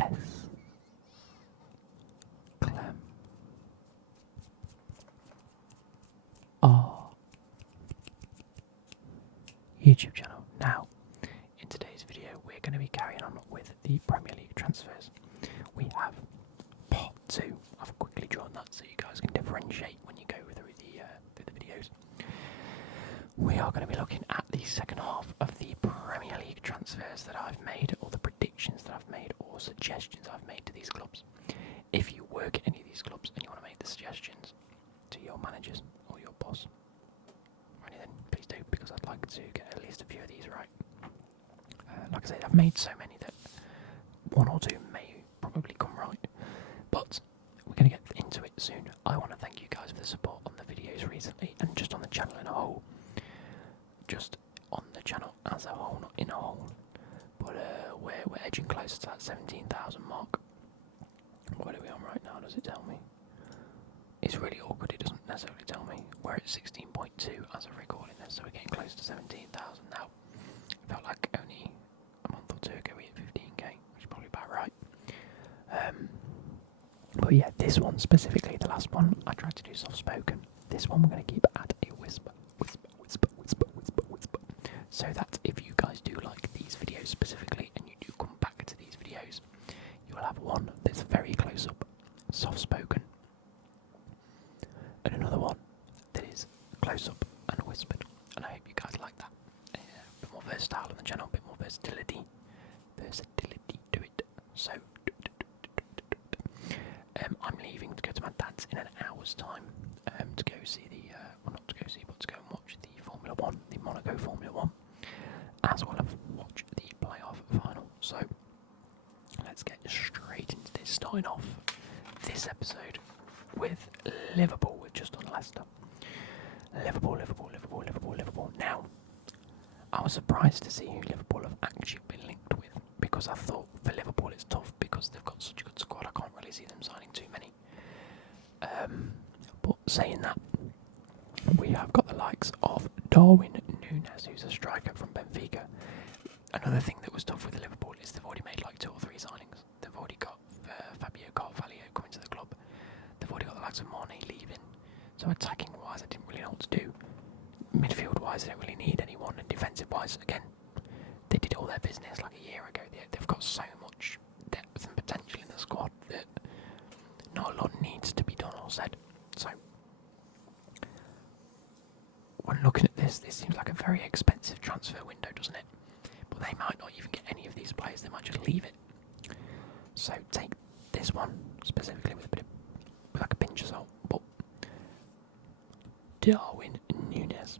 S. Clem. R. YouTube channel. Now, in today's video, we're going to be carrying on with the Premier League transfers. We have part 2. I've quickly drawn that so you guys can differentiate when you go through the videos. We are going to be looking at the second half of the Premier League transfers that I've made, or the predictions that I've made, or suggestions I've made to these clubs. If you work at any of these clubs and you want to make the suggestions to your managers or your boss or anything, please do, because I'd like to get at least a few of these right. Like I said, I've made so many that one or two may probably come right, but we're going to get into it soon. I want to thank you guys for the support on the videos recently and just on the channel in a whole. Just on the channel as a whole, not in a whole. But we're edging closer to that 17,000 mark. What are we on right now? Does it tell me? It's really awkward. It doesn't necessarily tell me. We're at 16.2 as of recording this, so we're getting close to 17,000 now. Felt like only a month or two ago we hit 15k, which is probably about right. But yeah, this one specifically, the last one, I tried to do soft spoken. This one we're going to keep at a whisper. So that if you guys do like these videos specifically and you do come back to these videos, you will have one that's very close up, soft spoken, and another one that is close up and whispered. And I hope you guys like that. A bit more versatile on the channel, a bit more versatility to it. So I'm leaving to go to my dad's in an hour's time to go see well, not to go see, but to go and watch the Formula 1, the Monaco Formula 1, as well as watch the playoff final. So let's get straight into this, starting off this episode with Liverpool. We've just done Leicester. Liverpool. Now, I was surprised to see who Liverpool have actually been linked with, because I thought for Liverpool it's tough because they've got such a good squad. I can't really see them signing too many. But saying that, we have got the likes of Darwin Núñez, who's a striker from Benfica. Another thing that was tough with Liverpool is they've already made like 2 or 3 signings. They've already got Fabio Carvalho coming to the club. They've already got the likes of Mane leaving. So attacking wise, I didn't really know what to do. Midfield wise, they don't really need anyone. And defensive wise, again, they did all their business like a year ago. They've got so much depth and potential in the squad that not a lot needs to be done or said. So when looking at this seems like a very expensive transfer window, doesn't it? But they might not even get any of these players, they might just leave it. So take this one specifically with like a pinch of salt. But Darwin Núñez.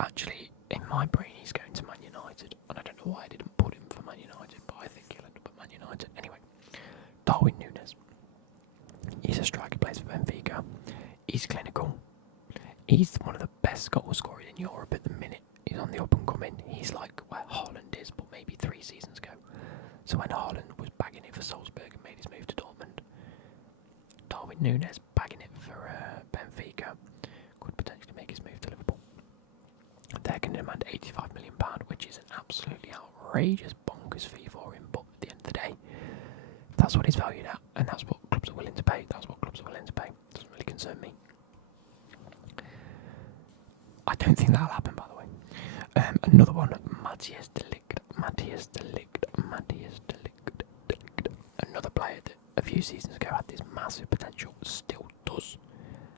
Actually, in my brain he's going to Man United, and I don't know why I didn't put him for Man United, but I think he'll end up at Man United. Anyway, Darwin Núñez. He's a striker, plays for Benfica. He's clinical. He's one of the best goal scorers in Europe at the minute. He's on the up and coming. He's like where Haaland is, but maybe 3 seasons ago. So when Haaland was bagging it for Salzburg and made his move to Dortmund, Darwin Núñez bagging it for Benfica could potentially make his move to Liverpool. They're going to demand £85 million, which is an absolutely outrageous bonkers fee for him, but at the end of the day, that's what he's valued at, and that's what clubs are willing to pay. Doesn't really concern me. I don't think that'll happen, by the way. Another one, Matthias de Ligt. Another player that a few seasons ago had this massive potential, still does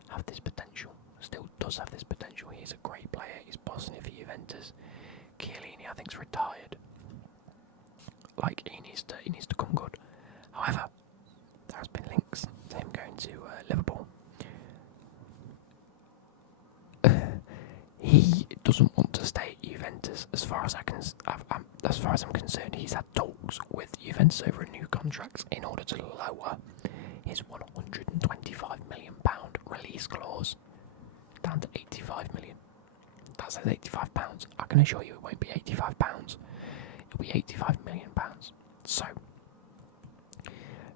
have this potential. He's a great player. He's bossing it for Juventus. Chiellini, I think, is retired. Like, he needs to come good. However, there has been links to him going to Liverpool. He doesn't want to stay at Juventus, as far as I'm concerned. He's had talks with Juventus over a new contract in order to lower his £125 million release clause down to £85 million. That says £85. I can assure you it won't be £85. It'll be £85 million. So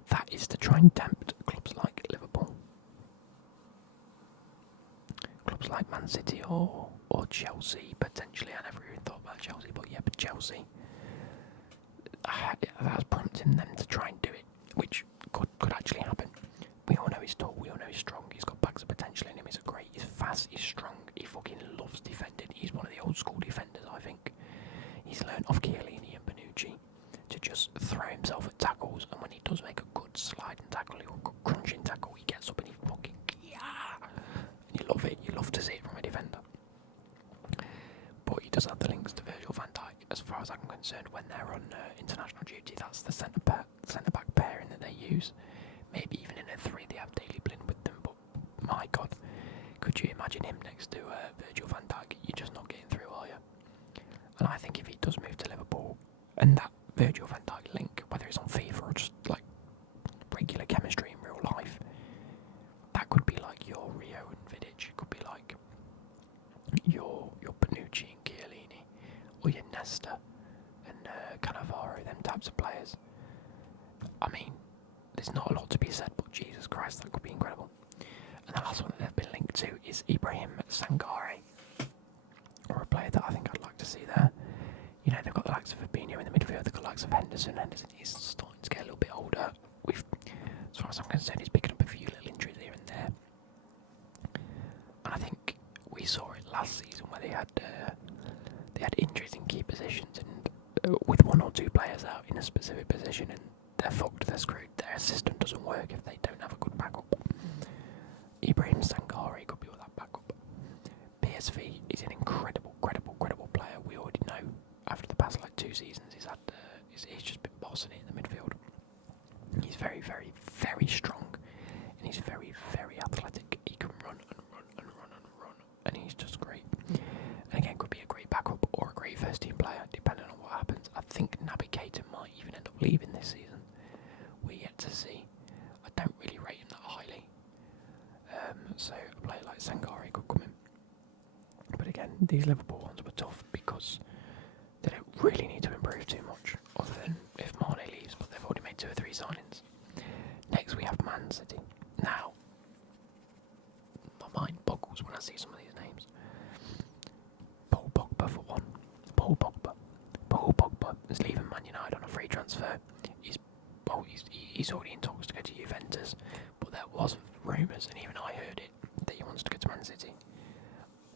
that is to try and tempt clubs like Liverpool, clubs like Man City or Chelsea potentially. I never even thought about Chelsea, but yeah, but Chelsea. Chelsea. That's prompting them to try and do it, which could actually happen. We all know he's tall, we all know he's strong, he's got bags of potential in him, he's fast, he's strong, he fucking loves defending. He's one of the old school defenders, I think. He's learned off Chiellini and Bonucci to just throw himself at tackles, and when he does make a good sliding tackle or a good crunching tackle, he gets up and he fucking and you love it, you love to see it from a defender. But he does have the links to Virgil van Dijk, as far as I'm concerned. When they're on international duty, that's the centre-back pairing that they use. Maybe even in a 3 they have Daily Blind with them, but my God, could you imagine him next to Virgil van Dijk? You're just not getting through, are you? And I think if he does move to Liverpool, and that Virgil van Dijk link, whether it's on FIFA or just like regular chemistry in real life, that could be like your Rio and Vidic, it could be like your Bonucci and Chiellini, or your Nesta and Cannavaro, them types of players. I mean, there's not a lot to be said, but Jesus Christ, that could be incredible. And the last one that they've been linked to is Ibrahim Sangare, or a player that I think I'd like to see there. You know, they've got the likes of Fabinho in the midfield, they've got the likes of Henderson. Henderson is starting to get a little bit older. As far as I'm concerned, he's picking up a few little injuries here and there. And I think we saw it last season where they had injuries in key positions, and with 1 or 2 players out in a specific position, and they're fucked, they're screwed. Their system doesn't work if they don't have a good backup. Ibrahim Sangare could be with that backup. PSV is an incredible player. We already know after the past 2 seasons he's just been bossing it in the midfield. He's very, very, very strong, and he's very, very athletic. He can run and run and run and run, and he's just great. And again, could be a great backup or a great first team player, depending on what happens. I think Naby Keita might even end up leaving this season. We're yet to see. I don't really rate him that highly. So a player like Sangare could come in. But again, these Liverpool ones were tough because they don't really need to improve too much, other than if Mane leaves, but they've already made 2 or 3 signings. Next we have Man City. Now, my mind boggles when I see some of these names. Paul Pogba for one. Paul Pogba is leaving Man United on a free transfer. He's already in talks to go to Juventus, but there was rumours, and even I heard it, that he wants to go to Man City.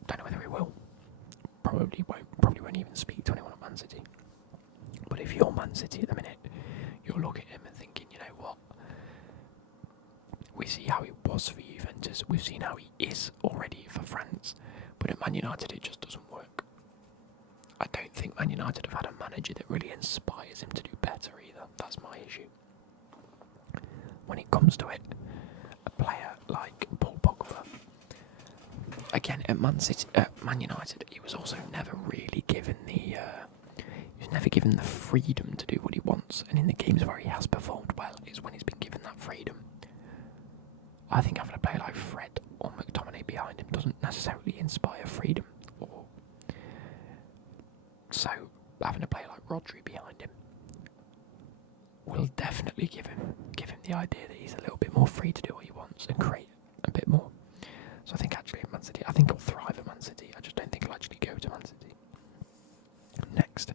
Don't know whether he will. Probably won't even speak to anyone at Man City. But if you're Man City at the minute, you'll look at him and thinking, you know what? We see how he was for Juventus. We've seen how he is already for France. But at Man United, it just doesn't work. I don't think Man United have had a manager that really inspires him to do better either. That's my issue. When it comes to it, a player like Paul Pogba, again at Man United, he was also never really given the freedom to do what he wants. And in the games where he has performed well, is when he's been given that freedom. I think having a player like Fred or McTominay behind him doesn't necessarily inspire freedom. So having a player like Rodri behind him will definitely give him the idea that he's a little bit more free to do what he wants and create a bit more. So I think actually at Man City, I think he'll thrive at Man City. I just don't think he'll actually go to Man City. Next,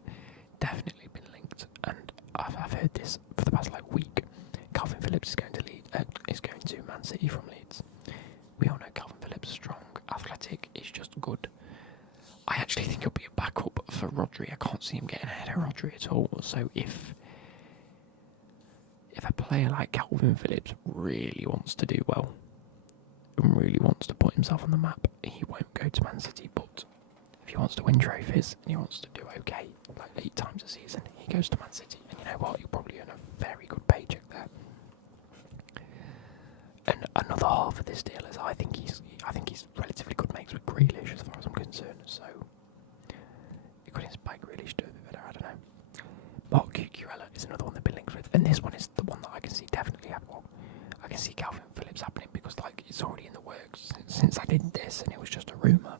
definitely been linked, and I've heard this for the past week. Calvin Phillips is going to Man City from Leeds. We all know Calvin Phillips is strong, athletic, he's just good. I actually think he'll be a backup for Rodri. I can't see him getting ahead of Rodri at all. So if a player like Calvin Phillips really wants to do well and really wants to put himself on the map, he won't go to Man City. But if he wants to win trophies and he wants to do okay, 8 times a season, he goes to Man City. And you know what? He'll probably earn a very good paycheck there. And another half of this deal is I think he's relatively good mates with Grealish as far as I'm concerned. So it could inspire Grealish to do a bit better. I don't know. Mark Cucurella is another one they've been linked with, and this one is the one that I can see definitely happening. I can see Calvin Phillips happening because it's already in the works since I did this, and it was just a rumour.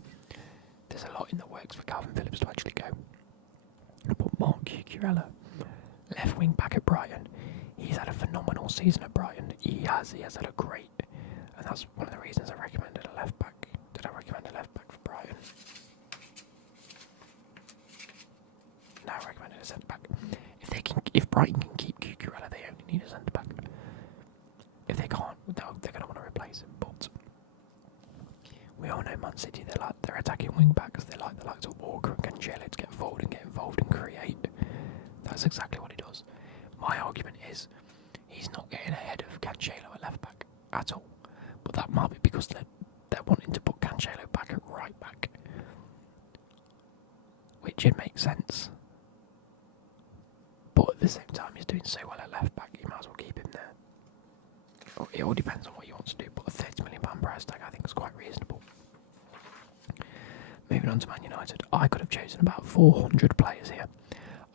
There's a lot in the works for Calvin Phillips to actually go. But Mark Cucurella, left wing back at Brighton, he's had a phenomenal season at Brighton. He has had a great, and that's one of the reasons I recommended a left back. Did I recommend a left back for Brighton? No, I recommended a centre back. If Brighton can keep Cucurella, they only need a centre back. If they can't, they're going to want to replace him. But we all know Man City, they like their attacking wing backs. They like the likes of Walker and Cancelo to get forward and get involved and create. That's exactly what he does. My argument is he's not getting ahead of Cancelo at left back at all. But that might be because they're wanting to put Cancelo back at right back, which it makes sense. But at the same time, he's doing so well at left back, you might as well keep him there. It all depends on what you want to do, but a £30 million price tag I think is quite reasonable. Moving on to Man United, I could have chosen about 400 players here.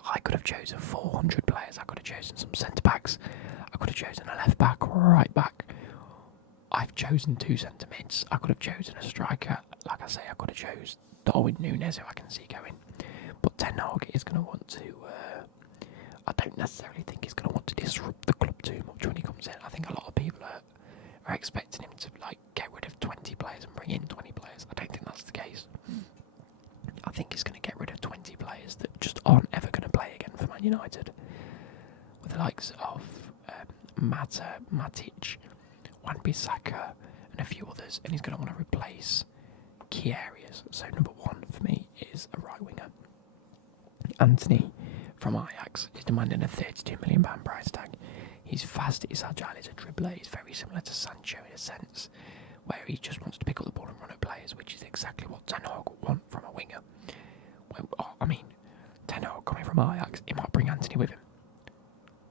I could have chosen 400 players. I could have chosen some centre backs. I could have chosen a left back or a right back. I've chosen 2 centre mids. I could have chosen a striker. Like I say, I could have chosen Darwin Núñez, who I can see going. But Ten Hag is going to want to. I don't necessarily think he's going to want to disrupt the club too much when he comes in. I think a lot of people are expecting him to get rid of 20 players and bring in 20 players. I don't think that's the case. I think he's going to get rid of 20 players that just aren't ever going to play again for Man United. With the likes of Matic, Wan-Bissaka and a few others. And he's going to want to replace key areas. So number 1 for me is a right winger. Anthony from Ajax is demanding a £32 million price tag. He's fast, he's agile, he's a dribbler. He's very similar to Sancho in a sense, where he just wants to pick up the ball and run at players, which is exactly what Ten Hag would want from a winger. Ten Hag coming from Ajax, he might bring Anthony with him.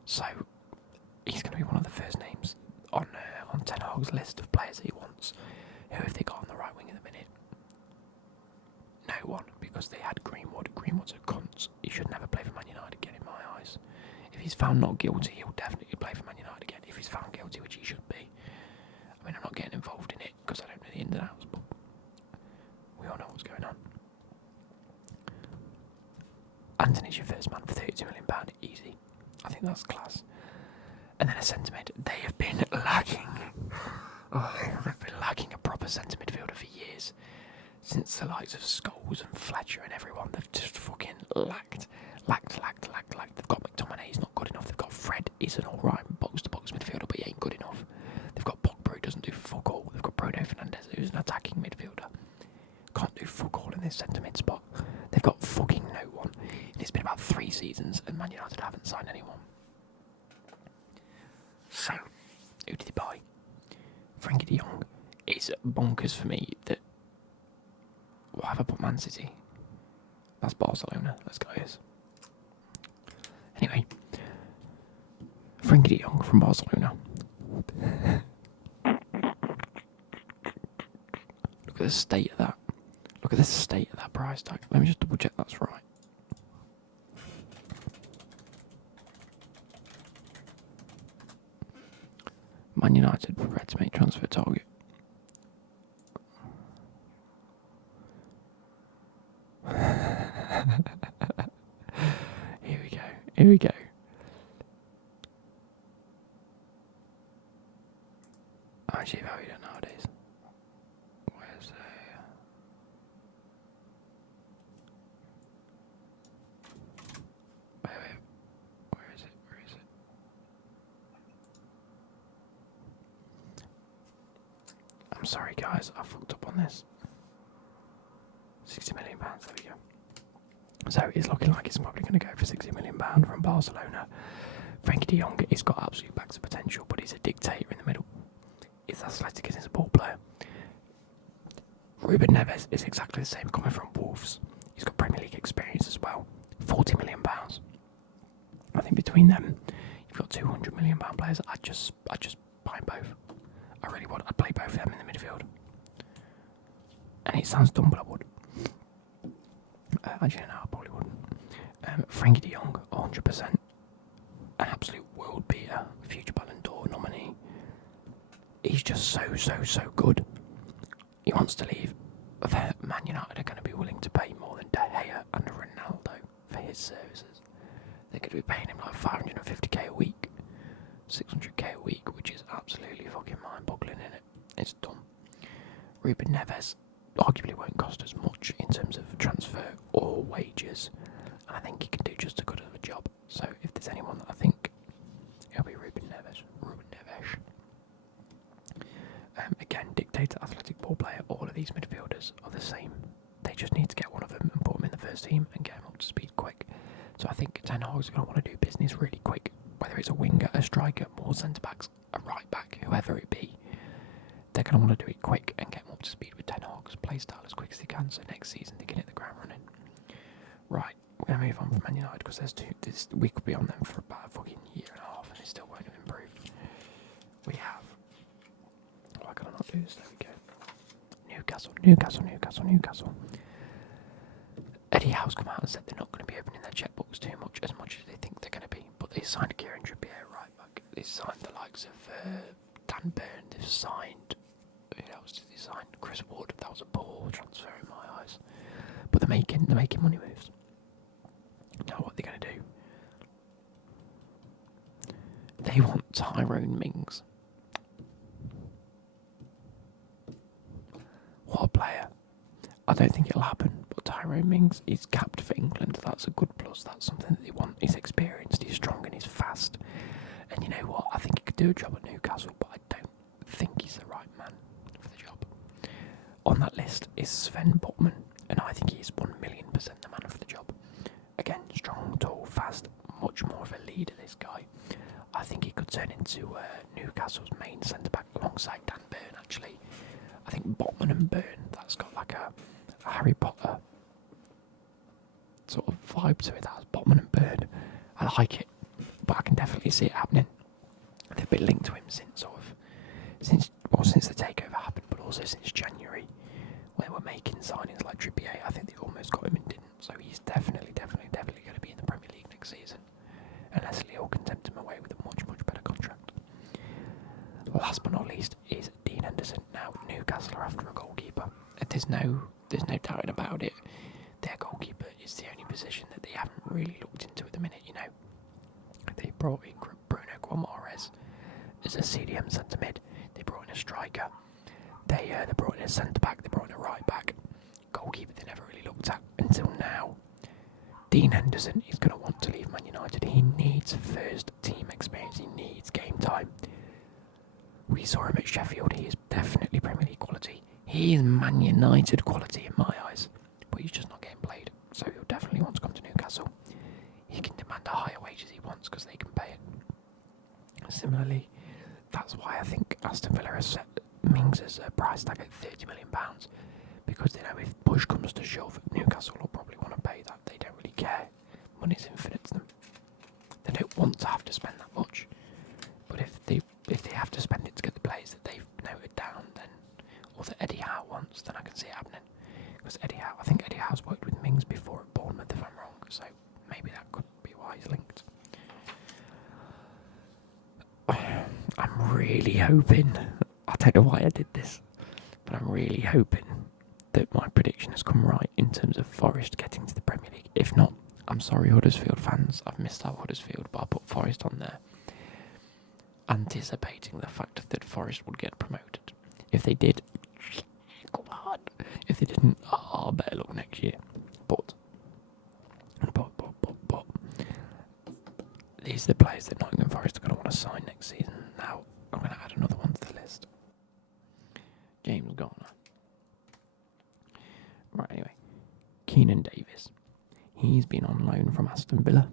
So, he's going to be one of the first names on Ten Hag's list of players that he wants. Who have they got on the right wing at the minute? No one, because they had Greenwood. Greenwood's a cunt. He should never play for Man United again in my eyes. If he's found not guilty, he'll definitely play for Man United again. If he's found guilty, which he should be. I'm not getting involved in it because I don't know the ins and outs, but we all know what's going on. Anthony's your first man for £32 million, easy. I think that's class. And then a centre mid. They have been lacking. They've been lacking a proper centre midfielder for years. Since the likes of Scholes and Fletcher and everyone, they've just fucking lacked. They've got McTominay, he's not good enough. They've got Fred, he's an alright box-to-box midfielder, but he ain't good enough. They've got Pogba, who doesn't do fuck all. They've got Bruno Fernandes, who's an attacking midfielder. Can't do fuck all in this centre mid spot. They've got fucking no one. And it's been about 3 seasons, and Man United haven't signed anyone. So, who did he buy? Frankie de Jong is bonkers for me that. Why have I put Man City? That's Barcelona. Let's go, yes. Anyway, Frankie de Jong from Barcelona. Look at the state of that. Look at the state of that price tag. Let me just double check that's right. Man United prepared to make transfer target. Here we go. How much do you value it nowadays? Where's the... Wait. Where is it? I'm sorry guys, I fucked up on this. £60 million, there we go. So it's looking like it's probably going to go for £60 million from Barcelona. Frankie de Jong, he's got absolute bags of potential, but he's a dictator in the middle. He's athletic and he's a ball player. Ruben Neves is exactly the same, coming from Wolves. He's got Premier League experience as well. £40 million. I think between them, you've got £200 million players. I'd just buy them both. I really would. I'd play both of them in the midfield. And it sounds dumb, but I would. Actually, no, I probably wouldn't. Frankie de Jong, 100%. An absolute world beater, future Ballon d'Or nominee. He's just so good. He wants to leave. Man United are going to be willing to pay more than De Gea and Ronaldo for his services. They're going to be paying him like 550k a week, 600k a week, which is absolutely fucking mind-boggling, isn't it? It's dumb. Ruben Neves arguably won't cost as much in terms of transfer or wages, and I think he can do just as good of a So if there's anyone that I think, it'll be Ruben Neves. Again, dictator, athletic ball player. All of these midfielders are the same. They just need to get one of them and put them in the first team and get them up to speed quick. So I think Ten Hag's going to want to do business really quick. Whether it's a winger, a striker, more centre backs, a right back, whoever it be, they're going to want to do it quick and get them up to speed with Ten Hag's play style as quick as they can. So next season they can hit the ground running. Right, we're going to move on from Man United because we could be on them for about a fucking year and a half and they still won't have improved. We have. Why can I not do this? There we go. Newcastle. Eddie Howe's come out and said they're not going to be opening their checkbooks too much as they think they're going to be. But they signed Kieran Trippier right back. They signed the likes of Dan Burn. They've signed. Who else did they sign? Chris Wood. That was a poor transfer in my eyes. But they're making money moves. Now what are they going to do? They want Tyrone Mings. What a player. I don't think it'll happen, but Tyrone Mings is capped for England. That's a good plus. That's something that they want. He's experienced, he's strong and he's fast. And you know what? I think he could do a job at Newcastle, but I don't think he's the right man for the job. On that list is Sven Botman, and I think he's 1,000,000% the man for the job. Again, strong, tall, fast, much more of a leader, this guy. I think he could turn into Newcastle's main centre-back alongside Dan Burn, actually. I think Botman and Burn, that's got like a Harry Potter sort of vibe to it. That's Botman and Burn. I like it, but I can definitely see it happening. They've been linked to him since the takeover happened, but also since January, when they were making signings like Trippier. I think they almost got him and didn't. So he's definitely going to be in the Premier League next season, unless Leo can tempt him away with a much better contract. Last but not least is Dean Henderson. Now Newcastle are after a goalkeeper. There's no doubt about it. Their goalkeeper is the only position that they haven't really looked into at the minute. You know, they brought in Bruno Guimaraes as a CDM centre mid. They brought in a striker. They brought in a centre back. They brought in a right back. Goalkeeper they never really looked at until now. Dean Henderson is going to want to leave Man United. He needs first team experience. He needs game time. We saw him at Sheffield. He is definitely Premier League quality. He is Man United quality in my eyes, but he's just not getting played. So he'll definitely want to come to Newcastle. He can demand a higher wage as he wants because they can pay it. Similarly, that's why I think Aston Villa has set Mings' price tag at £30 million, because they know if push comes to shove, Newcastle will probably want to pay that. They don't really care. Money's infinite to them. They don't want to have to spend that much. But if they have to spend it to get the players that they've noted down, then, or that Eddie Howe wants, then I can see it happening. Because I think Eddie Howe's worked with Mings before at Bournemouth, if I'm wrong, so maybe that could be why he's linked. I'm really hoping, I don't know why I did this, but I'm really hoping that my prediction has come right in terms of Forest getting to the Premier League. If not, I'm sorry Huddersfield fans, I've missed out Huddersfield, but I put Forest on there, anticipating the fact that Forest would get promoted. If they did, come on. If they didn't, better luck next year. But these are the players that Nottingham Forest are going to want to sign next season. Now, I'm going to add another one to the list. James Garner. Right, anyway. Keenan Davis. He's been on loan from Aston Villa.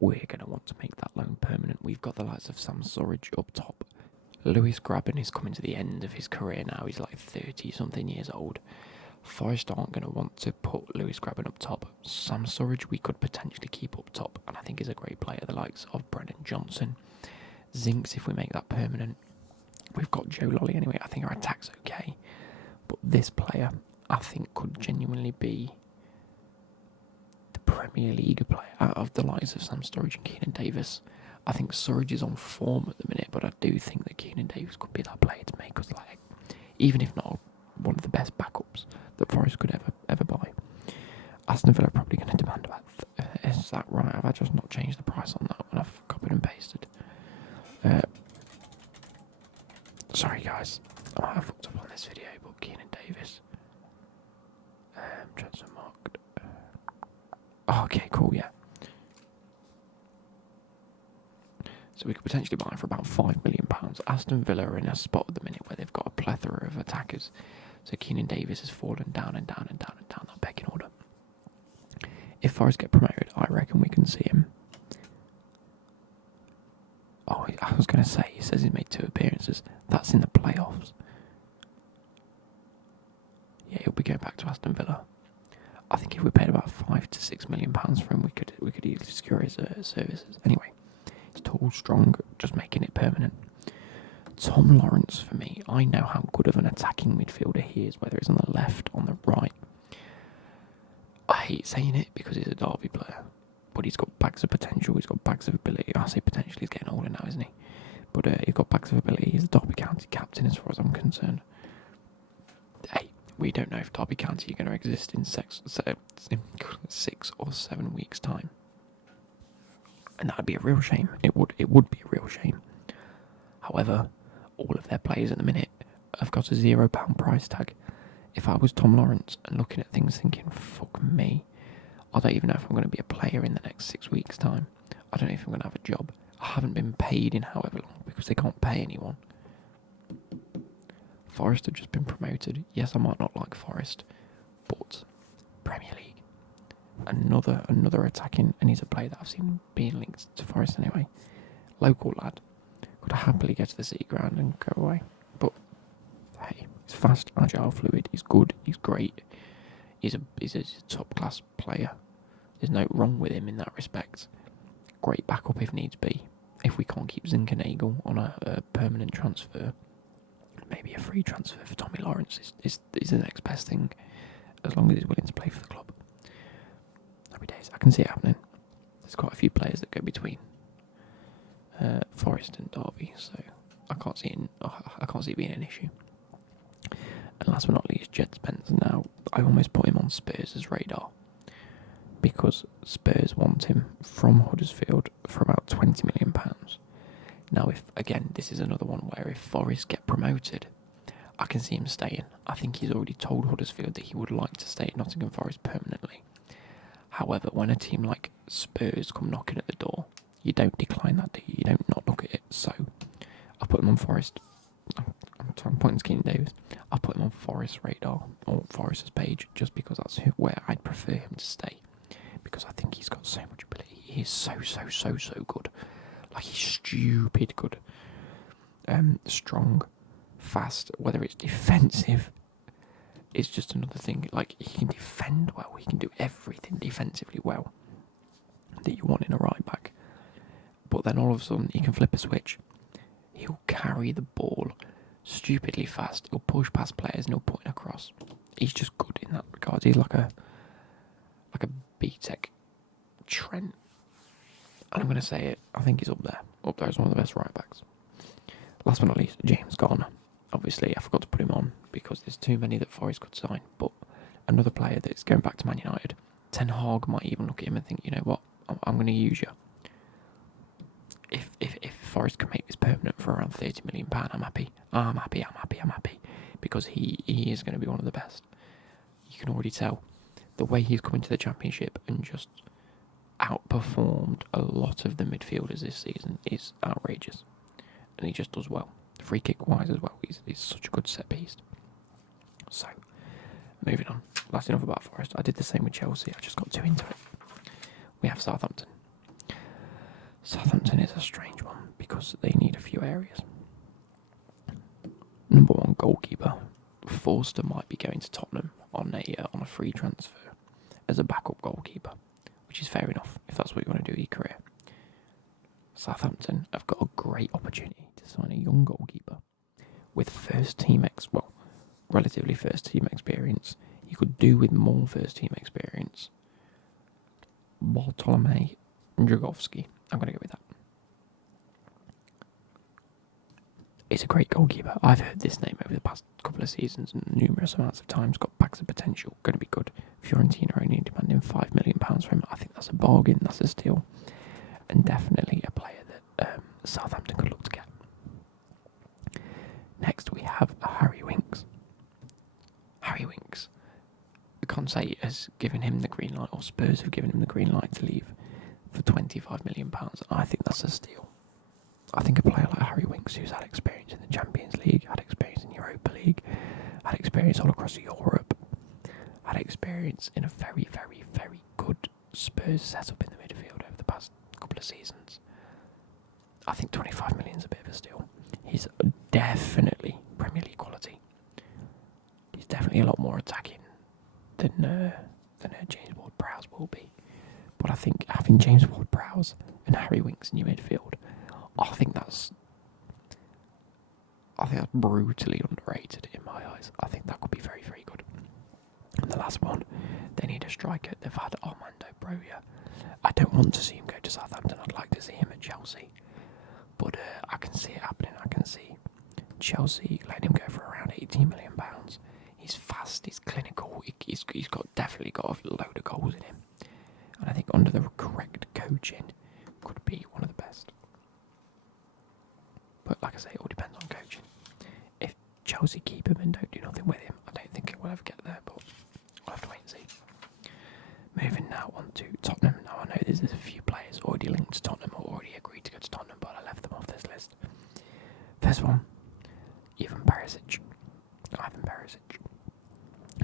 We're going to want to make that loan permanent. We've got the likes of Sam Surridge up top. Lewis Grabban is coming to the end of his career now. He's like 30-something years old. Forest aren't going to want to put Lewis Grabban up top. Sam Surridge we could potentially keep up top, and I think is a great player. The likes of Brennan Johnson. Zinks if we make that permanent. We've got Joe Lolly anyway. I think our attack's okay. But this player, I think, could genuinely be the Premier League player out of the likes of Sam Surridge and Keenan Davis. I think Surridge is on form at the minute, but I do think that Keenan Davis could be that player to make us, like, even if not one of the best backups that Forest could ever buy. Aston Villa are probably going to demand about. Is that right? Have I just not changed the price on that when I've copied and pasted? Sorry guys, I might have fucked up on this video, but Keenan Davis. Transfer market. Okay, cool, yeah. So we could potentially buy him for about £5 million. Aston Villa are in a spot at the minute where they've got a plethora of attackers. So Keenan Davis has fallen down and down and down and down that pecking order. If Forest get promoted, I reckon we can see him. Oh, I was going to say, he says he's made 2 appearances. That's in the playoffs. Yeah, he'll be going back to Aston Villa. I think if we paid about £5 to £6 million for him, we could easily secure his services. Anyway, he's tall, strong, just making it permanent. Tom Lawrence, for me, I know how good of an attacking midfielder he is, whether it's on the left, on the right. I hate saying it because he's a Derby player, but he's got bags of potential, he's got bags of ability. I say potential, he's getting older now, isn't he? But he's got bags of ability. He's a Derby County captain as far as I'm concerned. Hey, we don't know if Derby County are going to exist in 6 or 7 weeks' time. And that would be a real shame. It would be a real shame. However, all of their players at the minute have got a £0 price tag. If I was Tom Lawrence and looking at things thinking, fuck me, I don't even know if I'm going to be a player in the next 6 weeks' time. I don't know if I'm going to have a job. I haven't been paid in however long because they can't pay anyone. Forest have just been promoted. Yes, I might not like Forest, but Premier League. Another attacking, and he's a player that I've seen being linked to Forest anyway. Local lad. Could happily get to the City ground and go away. But hey, he's fast, agile, fluid. He's good. He's great. He's a top class player. There's no wrong with him in that respect. Great backup if needs be. If we can't keep Zinchenko on a permanent transfer, maybe a free transfer for Tommy Lawrence is the next best thing, as long as he's willing to play for the club. Happy days. I can see it happening. There's quite a few players that go between Forest and Derby, so I can't see it being an issue. And last but not least, Jed Spence. Now, I almost put him on Spurs' radar because Spurs want him from Huddersfield for about £20 million. Now, this is another one where if Forest get promoted, I can see him staying. I think he's already told Huddersfield that he would like to stay at Nottingham Forest permanently. However, when a team like Spurs come knocking at the door, you don't decline that, do you? You don't not look at it. So, I put him on Forest. I'm pointing to Keenan Davis. I put him on Forest's radar, or Forest's page, just because that's where I'd prefer him to stay. Because I think he's got so much ability. He is so good. Like, he's stupid good. Strong, fast, whether it's defensive, it's just another thing. Like, he can defend well. He can do everything defensively well that you want in a right back. But then all of a sudden, he can flip a switch. He'll carry the ball stupidly fast. He'll push past players and he'll put it across. He's just good in that regard. He's like a B-Tech Trent. And I'm going to say it, I think he's up there. Up there as one of the best right backs. Last but not least, James Garner. Obviously, I forgot to put him on because there's too many that Forest could sign. But another player that's going back to Man United. Ten Hag might even look at him and think, you know what, I'm going to use you. If Forest can make this permanent for around £30 million, I'm happy. I'm happy. Because he is going to be one of the best. You can already tell the way he's come into the Championship and just outperformed a lot of the midfielders this season is outrageous. And he just does well. Free kick wise as well. He's such a good set piece. So, moving on. That's enough about Forest. I did the same with Chelsea. I just got too into it. We have Southampton. Southampton is a strange one because they need a few areas. Number one, goalkeeper. Forster might be going to Tottenham on a free transfer as a backup goalkeeper, which is fair enough if that's what you want to do with your career. Southampton have got a great opportunity to sign a young goalkeeper with relatively first team experience. You could do with more first team experience. Bartolomei Dragowski. I'm going to go with that. He's a great goalkeeper. I've heard this name over the past couple of seasons and numerous amounts of times. Got bags of potential. Going to be good. Fiorentina only demanding £5 million for him. I think that's a bargain. That's a steal. And definitely a player that Southampton could look to get. Next we have Harry Winks. Harry Winks. Conte has given him the green light, or Spurs have given him the green light to leave for £25 million. I think that's a steal. I think a player like Harry Winks, who's had experience in the Champions League, had experience in Europa League, had experience all across Europe, had experience in a very, very, very good Spurs setup in the midfield over the past couple of seasons. I think 25 million is a bit of a steal. He's definitely Premier League quality. He's definitely a lot more attacking than James Ward-Prowse will be. But I think having James Ward-Prowse and Harry Winks in your midfield, I think that's brutally underrated in my eyes. I think that could be very, very good. And the last one, they need a striker. They've had Armando Broja. I don't want to see him go to Southampton. I'd like to see him at Chelsea. But I can see it happening. I can see Chelsea letting him go for around £18 million. He's fast, he's clinical, he's definitely got a load of goals in him. And I think under the correct coaching, could be one of the best. But like I say, it all depends on coaching. If Chelsea keep him and don't do nothing with him, I don't think it will ever get there, but we'll have to wait and see. Moving now on to Tottenham. Now I know there's a few players already linked to Tottenham or already agreed to go to Tottenham, but I left them off this list. First one, Ivan Perisic.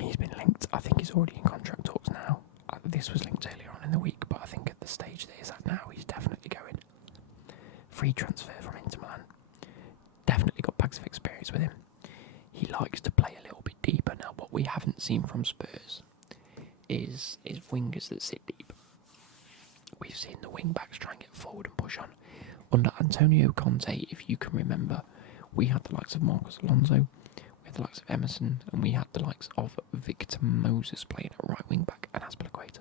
He's been linked. I think he's already in contract talks now. This was linked earlier on in the week, but I think at the stage that he's at now, he's definitely going. Free transfer from Inter Milan. Definitely got bags of experience with him. He likes to play a little bit deeper. Now, what we haven't seen from Spurs is wingers that sit deep. We've seen the wing backs try and get forward and push on. Under Antonio Conte, if you can remember, we had the likes of Marcos Alonso, we had the likes of Emerson, and we had the likes of Victor Moses playing at right wing back and Azpilicueta.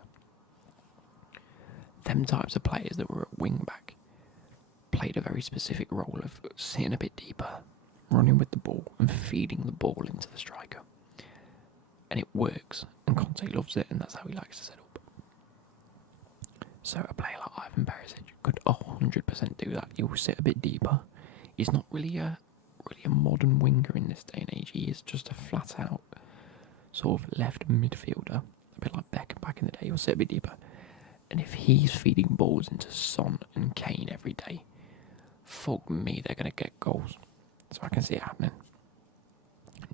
Them types of players that were at wing back played a very specific role of sitting a bit deeper, running with the ball and feeding the ball into the striker. And it works, and Conte loves it, and that's how he likes to set up. So a player like Ivan Perisic could 100% do that. He will sit a bit deeper. He's not really a modern winger in this day and age. He is just a flat out sort of left midfielder, a bit like Becky back in the day. He'll sit a bit deeper. And if he's feeding balls into Son and Kane every day, fuck me, they're going to get goals. So I can see it happening.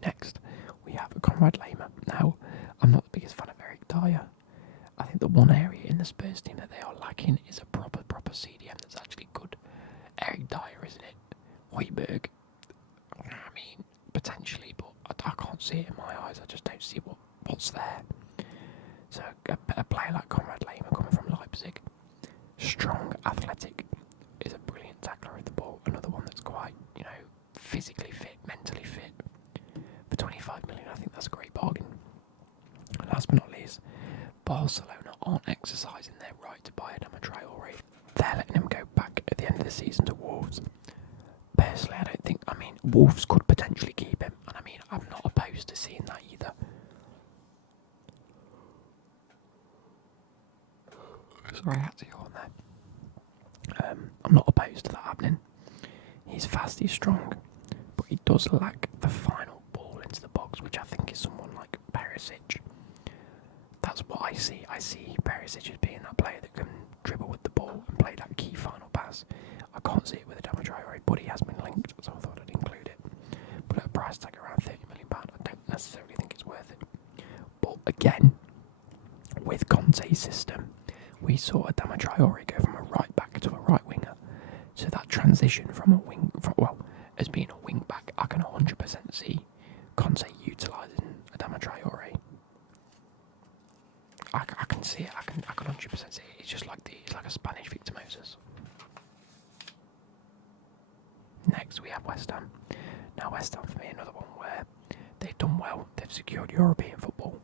Next, we have Conrad Lehmer. Now, I'm not the biggest fan of Eric Dyer. I think the one area in the Spurs team that they are lacking is a proper CDM that's actually good. Eric Dyer, isn't it? Højbjerg. I mean, potentially, but I can't see it in my eyes. I just don't see what's there. So a player like Conrad Lehmer coming from Leipzig, strong, athletic, is a brilliant tackler of the ball. Another one that's quite, physically fit, mentally fit. For 25 million, I think that's a great bargain. Last but not least, Barcelona aren't exercising their right to buy Adama Traore. They're letting him go back at the end of the season to Wolves. Personally, I don't think. Wolves could potentially keep him, and I'm not opposed to seeing that either. Sorry, I had to go on there. I'm not opposed to that happening. He's fast, he's strong, but he does lack the final ball into the box, which I think is someone like Perisic. That's what I see. I see Perisic as being that player that can dribble with the ball and play that key final pass. I can't see it with Adama Traore, but he has been linked, so I thought I'd include it. But at a price tag around £30 million, I don't necessarily think it's worth it. But again, with Conte's system, we saw Adama Traore go from a right back to a right winger. So that transition from as being a wing back, I can 100% see Conte utilising Adama Traore. I can see it. I can 100% see it. It's just like it's like a Spanish Victor Moses. Next, we have West Ham. Now, West Ham for me, another one where they've done well. They've secured European football,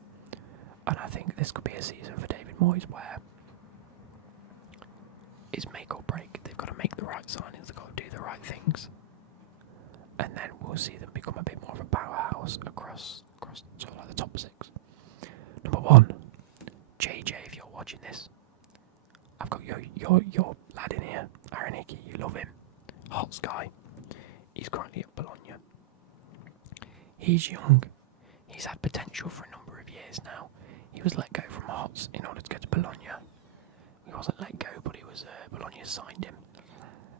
and I think this could be a season for David Moyes where it's make or break. They've got to make the right signings. They've got to do the right things, and then we'll see them become a bit more of a powerhouse across sort of like the top six. Number one, JJ. If you're watching this, I've got your lad in here, Araniki. You love him, hot guy. He's currently at Bologna. He's young. He's had potential for a number of years now. He was let go from Hearts in order to go to Bologna. He wasn't let go, but Bologna signed him.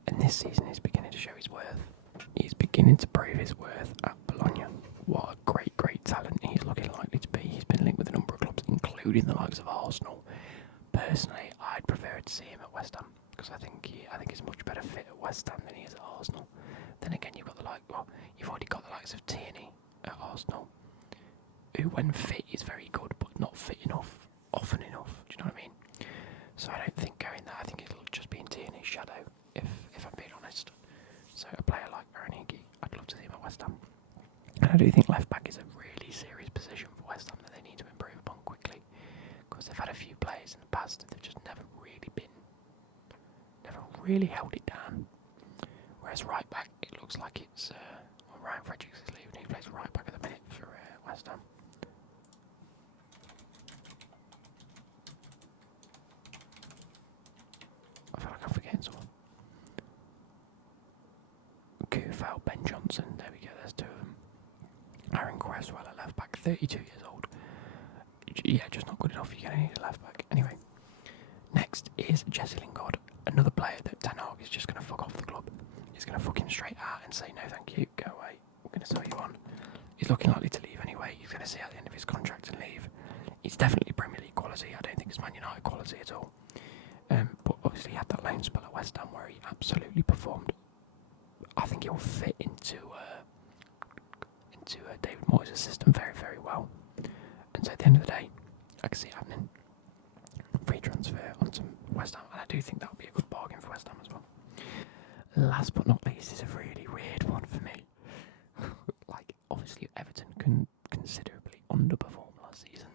And this season he's beginning to show his worth. He's beginning to prove his worth at Bologna. What a great talent he's looking likely to be. He's been linked with a number of clubs, including the likes of Arsenal. Personally, I'd prefer to see him at West Ham because I think he's a much better fit at West Ham than he is at Arsenal. Then again, you've already got the likes of Tierney at Arsenal, who when fit is very good, but not fit enough, often enough. Do you know what I mean? So I don't think going there. I think it'll just be in Tierney's shadow, if I'm being honest. So a player like Aranigi, I'd love to see him at West Ham. And I do think left back is a really serious position for West Ham that they need to improve upon quickly, because they've had a few players in the past that they've just never really held it down. Whereas right back, it looks like it's Ryan Fredericks is leaving. He plays right back at the minute for West Ham. I feel like I'm forgetting someone. Kufal, Ben Johnson, there we go, there's two of them. Aaron Cresswell at left back, 32 years old. Yeah, just not good enough, you're going to need a left back. Anyway, next is Jesse Lingard, another player that Ten Hag is just going to fuck off the club. He's going to fuck him straight out and say, no thank you, go away, we're going to sell you on. He's looking likely to leave anyway, he's going to see at the end of his contract and leave. He's definitely Premier League quality, I don't think it's Man United quality at all. But obviously he had that loan spell at West Ham where he absolutely performed. I think he'll fit into David Moyes' system very well. And so at the end of the day, I can see it happening. Free transfer onto West Ham, and I do think that would be a good bargain for West Ham as well. Last but not least is a really weird one for me. Like, obviously Everton can considerably underperform last season,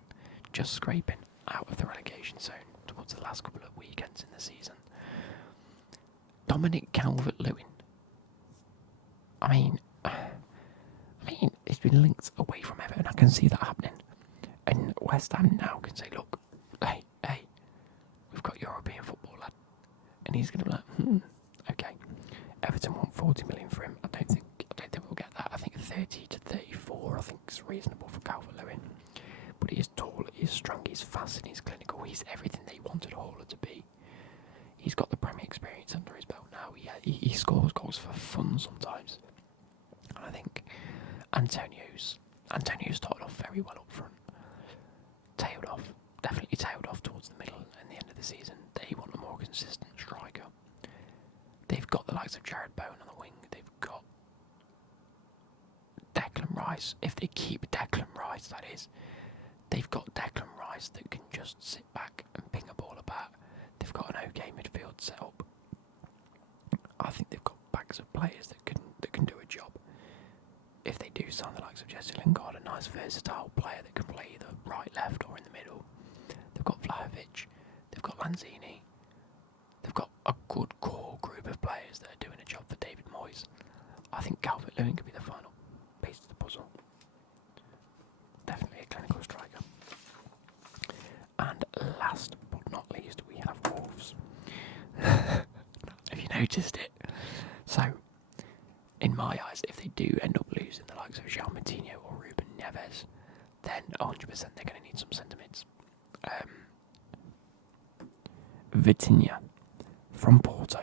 just scraping out of the relegation zone towards the last couple of weekends in the season. Dominic Calvert-Lewin. I mean, it's been linked away from Everton. I can see that happening. And West Ham now can say, look, hey, we've got European football, lad. And he's going to be like, okay. Everton want 40 million for him. I don't think we'll get that. I think 30 to 34, I think is reasonable for Calvert-Lewin. But he is tall, he is strong, he's fast, and he's clinical. He's everything they wanted Haaler to be. He's got the Premier experience under his belt now. He scores goals for fun sometimes. And I think Antonio's started off very well up front. Definitely tailed off towards the middle and the end of the season. They want a more consistent striker. They've got the likes of Jared Bowen on the wing. They've got Declan Rice. If they keep Declan Rice, that is. They've got Declan Rice that can just sit back and ping a ball about. They've got an okay midfield set up. I think they've got bags of players that can do a job. If they do sign the likes of Jesse Lingard, a nice versatile player that can play either right, left or in the middle. They've got Vlahovic, they've got Lanzini, they've got a good core group of players that are doing a job for David Moyes. I think Calvert-Lewin could be the final piece of the puzzle. Definitely a clinical striker. And last but not least, we have Wolves. Have you noticed it? So, in my eyes, if they do end up losing the likes of João Moutinho or Ruben Neves, then 100% they're going to need some centre mids. Vitinha from Porto.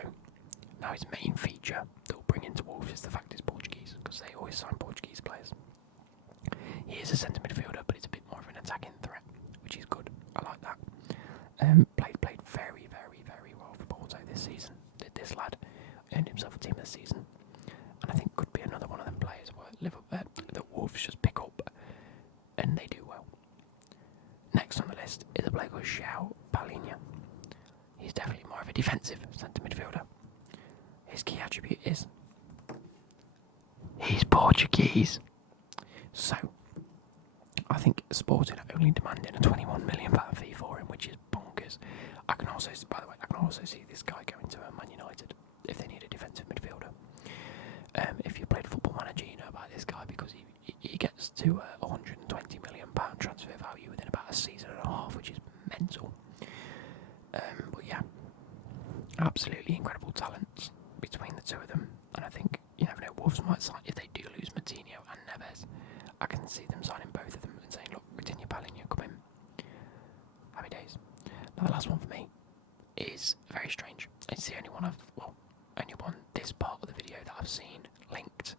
Now his main feature that will bring into Wolves is the fact he's Portuguese, because they always sign Portuguese players. He is a centre midfielder, but he's a bit more of an attacking threat, which is good. I like that. Played very well for Porto this season. This lad earned himself a team this season, and I think could be another one of them players that Wolves just pick up, and they do well. Next on the list is a player called João Palhinha. He's definitely more of a defensive centre midfielder. His key attribute is he's Portuguese. So, I think Sporting are only demanding a £21 million fee for him, which is bonkers. I can also see this guy going to Man United if they need a defensive midfielder. If you played Football Manager, you know about this guy because he gets to £120 million transfer value within about a season and a half, which is mental. But yeah, absolutely incredible talents between the two of them, and I think you never know, Wolves might sign if they do lose Moutinho and Neves. I can see them signing both of them and saying, look, Vitinha, Palhinha, come in. Happy days. Now the last one for me is very strange. It's the only one only one this part of the video that I've seen linked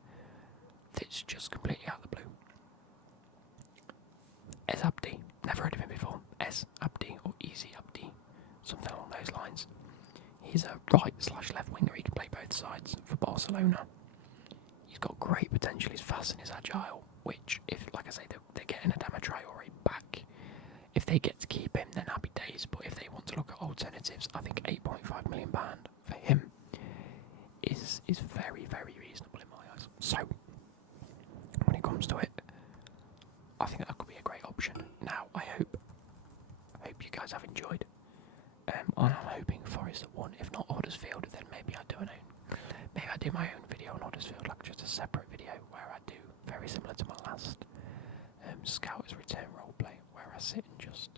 that's just completely out of the blue. Es Abdi, never heard of him before. Es Abdi or Easy Abdi, something along those lines. He's a right/left winger. He can play both sides for Barcelona. He's got great potential. He's fast and he's agile. Which, if like I say, they're getting Adama Traore back. If they get to keep him, then happy days. But if they want to look at alternatives, I think £8.5 million for him is very, very reasonable in my eyes. So when it comes to it, I think that could be a great option. Now I hope you guys have enjoyed. I'm hoping Forest have won. If not Huddersfield, then maybe I do my own video on Huddersfield, like just a separate video where I do very similar to my last Scouters Return roleplay, where I sit and just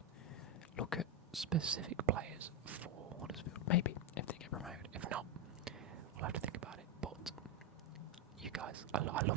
look at specific players for Huddersfield. Maybe if they get promoted. If not, we'll have to think about it. But you guys, I love